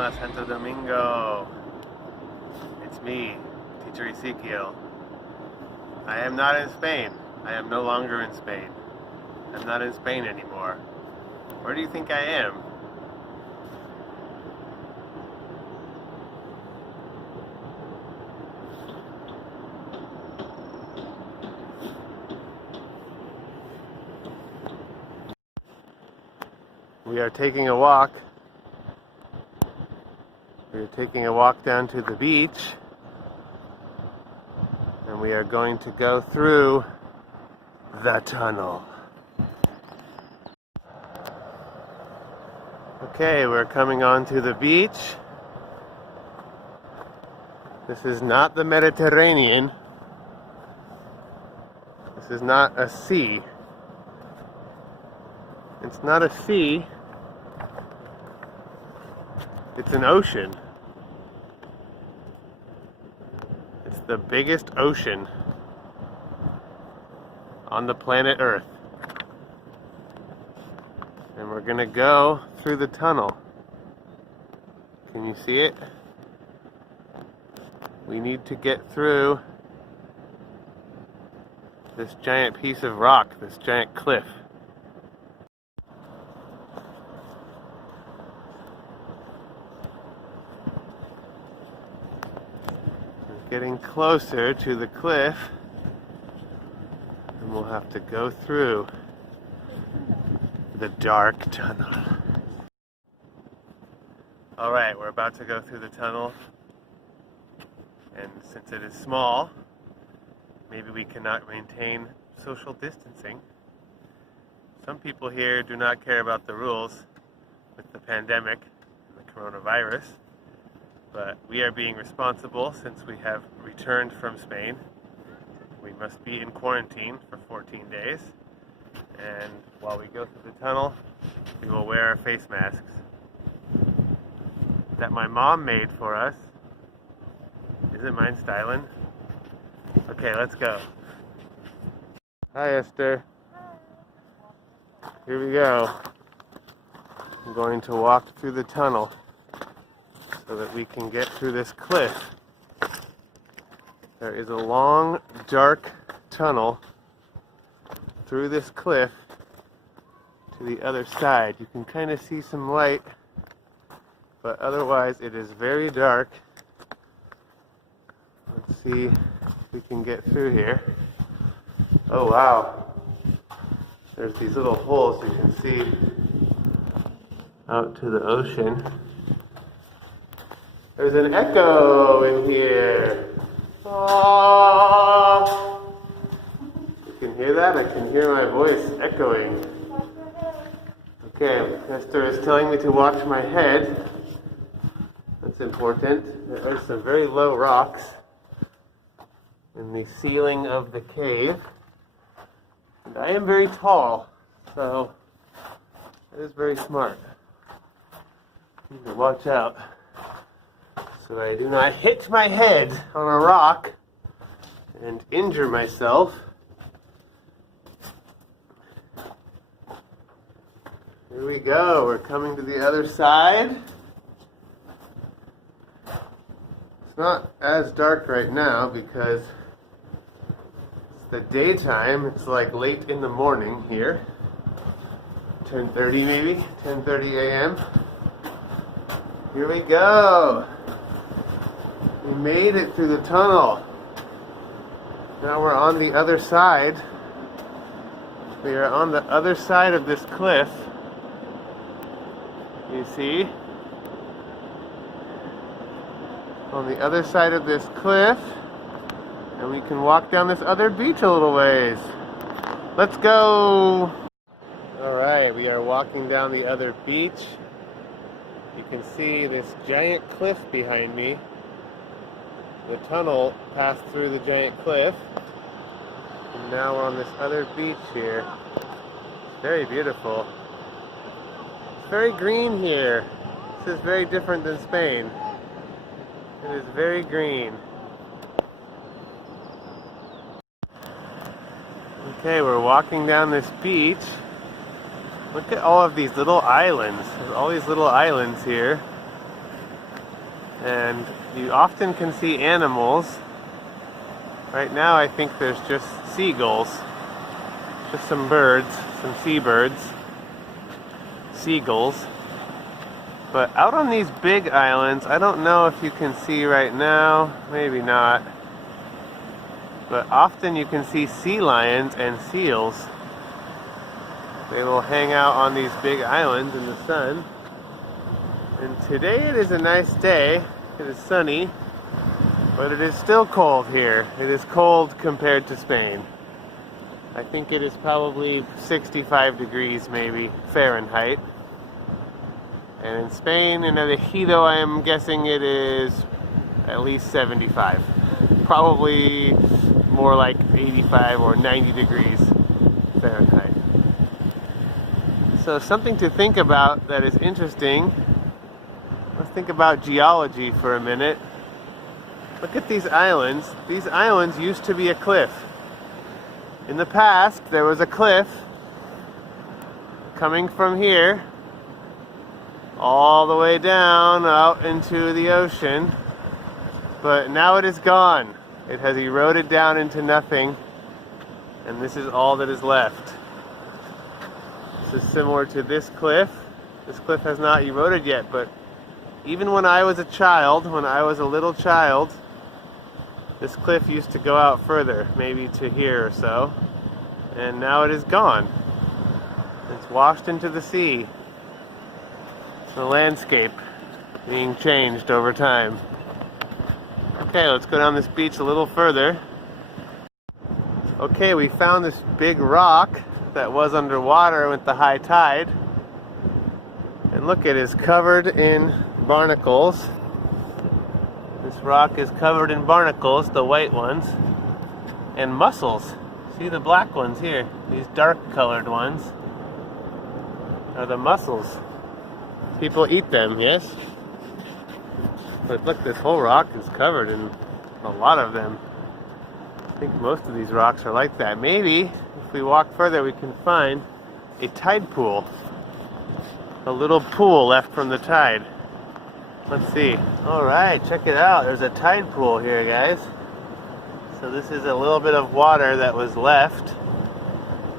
Hola, Santo Domingo. It's me, Teacher Ezekiel. I am not in Spain. I am no longer in Spain. I'm not in Spain anymore. Where do you think I am? We are taking a walk. We are taking a walk down to the beach, and we are going to go through the tunnel. Okay, we're coming onto the beach. This is not the Mediterranean. This is not a sea. It's not a sea. It's an ocean. It's the biggest ocean on the planet Earth. And we're gonna go through the tunnel. Can you see it? We need to get through this giant piece of rock, this giant cliff. Getting closer to the cliff, and we'll have to go through the dark tunnel. Alright, we're about to go through the tunnel, and since it is small, maybe we cannot maintain social distancing. Some people here do not care about the rules with the pandemic and the coronavirus. But we are being responsible since we have returned from Spain. We must be in quarantine for 14 days. And while we go through the tunnel, we will wear our face masks that my mom made for us. Isn't mine styling? Okay, let's go. Hi, Esther. Here we go. I'm going to walk through the tunnel so that we can get through this cliff. There is a long, dark tunnel through this cliff to the other side. You can kind of see some light, but otherwise it is very dark. Let's see if we can get through here. Oh wow! There's these little holes you can see out to the ocean. There's an echo in here. Aww. You can hear that? I can hear my voice echoing. Okay, Esther is telling me to watch my head. That's important. There are some very low rocks in the ceiling of the cave. And I am very tall, so it is very smart. You need to watch out so that I do not hit my head on a rock and injure myself. Here we go, we're coming to the other side. It's not as dark right now because it's the daytime. It's like late in the morning here. 10:30 maybe, 10:30 a.m. Here we go. We made it through the tunnel. Now we're on the other side. We are on the other side of this cliff. You see? On the other side of this cliff. And we can walk down this other beach a little ways. Let's go! Alright, we are walking down the other beach. You can see this giant cliff behind me. The tunnel passed through the giant cliff, and now we're on this other beach here. It's very beautiful. It's very green here. This is very different than Spain. It is very green. Okay, we're walking down this beach. Look at all of these little islands. There's all these little islands here. And you often can see animals. Right now I think there's just seagulls. Just some birds, some seabirds. Seagulls. But out on these big islands, I don't know if you can see right now, maybe not. But often you can see sea lions and seals. They will hang out on these big islands in the sun. And today it is a nice day. It is sunny, but it is still cold here. It is cold compared to Spain. I think it is probably 65 degrees maybe Fahrenheit. And in Spain, in El Ejido, I am guessing it is at least 75. Probably more like 85 or 90 degrees Fahrenheit. So something to think about that is interesting. Let's think about geology for a minute. Look at these islands. These islands used to be a cliff. In the past, there was a cliff coming from here all the way down out into the ocean, but now it is gone. It has eroded down into nothing, and this is all that is left. This is similar to this cliff. This cliff has not eroded yet, but even when I was a child, when I was a little child, this cliff used to go out further, maybe to here or so, and now it is gone. It's washed into the sea. The landscape being changed over time. Okay, let's go down this beach a little further. Okay, we found this big rock that was underwater with the high tide. And look, it is covered in barnacles. This rock is covered in barnacles, the white ones, and mussels. See the black ones here? These dark colored ones are the mussels. People eat them, yes? But look, this whole rock is covered in a lot of them. I think most of these rocks are like that. Maybe, if we walk further, we can find a tide pool. A little pool left from the tide. Let's see. Alright, check it out. There's a tide pool here, guys. So this is a little bit of water that was left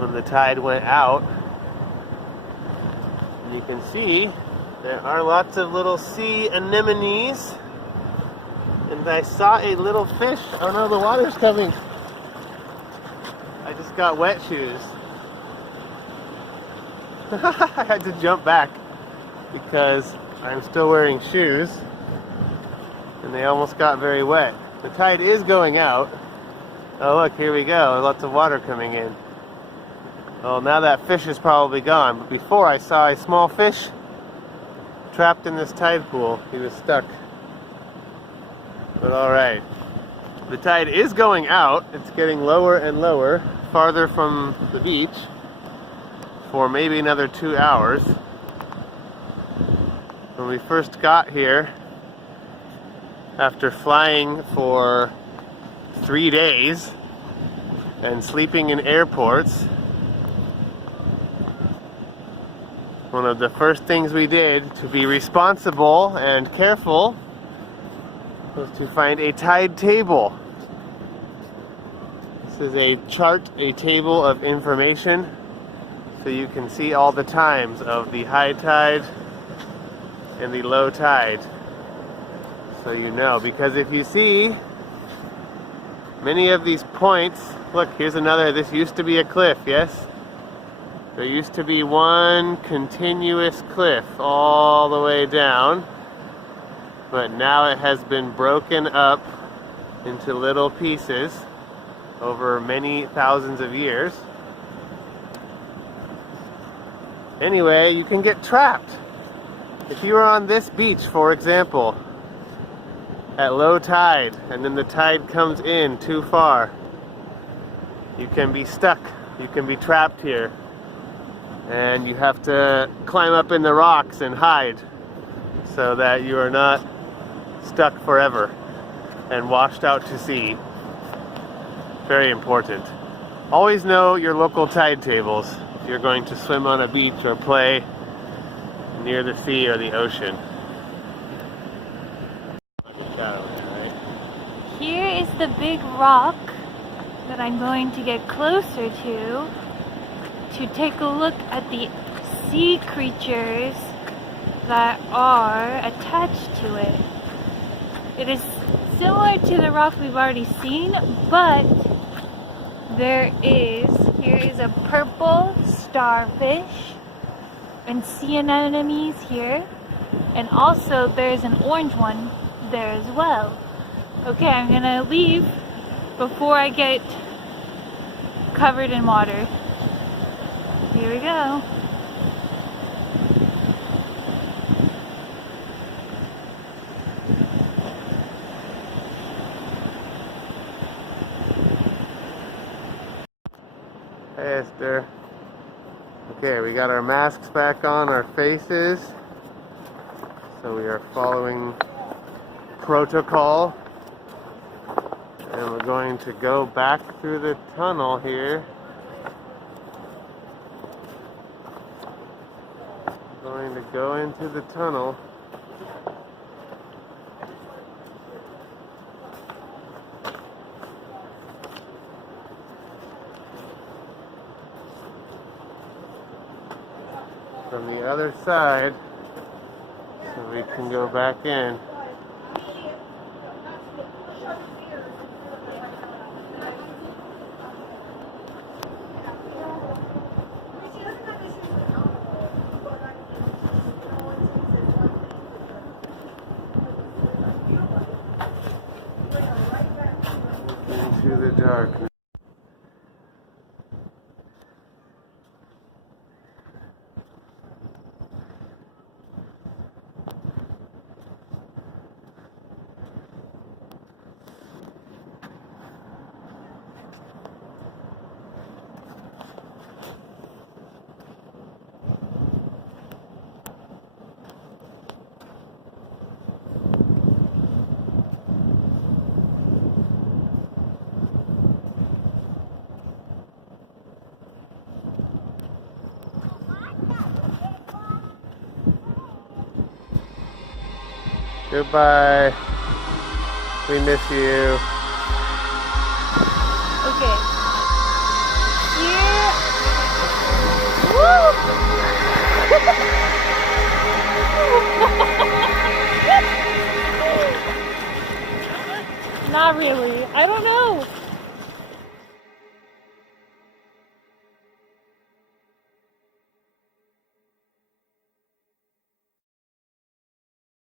when the tide went out. And you can see there are lots of little sea anemones. And I saw a little fish. Oh no, the water's coming. I just got wet shoes. I had to jump back because I'm still wearing shoes. And they almost got very wet. The tide is going out. Oh look, here we go. Lots of water coming in. Well, now that fish is probably gone. But before I saw a small fish trapped in this tide pool. He was stuck. But alright. The tide is going out. It's getting lower and lower, farther from the beach, for maybe another 2 hours. When we first got here, after flying for 3 days and sleeping in airports, one of the first things we did to be responsible and careful was to find a tide table. This is a chart, a table of information, so you can see all the times of the high tide and the low tide. So you know, because if you see many of these points, look, here's another, this used to be a cliff, yes? There used to be one continuous cliff all the way down, but now it has been broken up into little pieces over many thousands of years. Anyway, you can get trapped. If you are on this beach, for example, at low tide, and then the tide comes in too far, you can be stuck. You can be trapped here. And you have to climb up in the rocks and hide so that you are not stuck forever and washed out to sea. Very important. Always know your local tide tables if you're going to swim on a beach or play near the sea or the ocean. here is the big rock that I'm going to get closer to take a look at the sea creatures that are attached to it. It is similar to the rock we've already seen, but here is a purple starfish and sea anemones here, and also there's an orange one there as well. Okay, I'm gonna leave before I get covered in water. Here we go. Hey Esther. Okay, we got our masks back on our faces. So we are following protocol. And we're going to go back through the tunnel here. We're going to go into the tunnel. From the other side, so we can go back in. Into the darkness. Goodbye. We miss you. Okay. Here. Woo! Not really. I don't know.